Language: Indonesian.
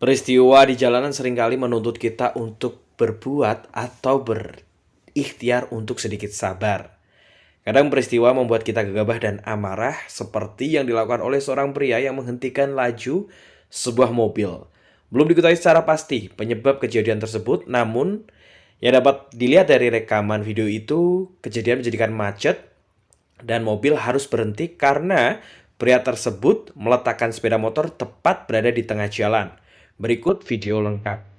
Peristiwa di jalanan seringkali menuntut kita untuk berbuat atau berikhtiar untuk sedikit sabar. Kadang peristiwa membuat kita gegabah dan amarah, seperti yang dilakukan oleh seorang pria yang menghentikan laju sebuah mobil. Belum diketahui secara pasti penyebab kejadian tersebut, namun yang dapat dilihat dari rekaman video itu, kejadian menjadikan macet dan mobil harus berhenti karena pria tersebut meletakkan sepeda motor tepat berada di tengah jalan. Berikut video lengkap.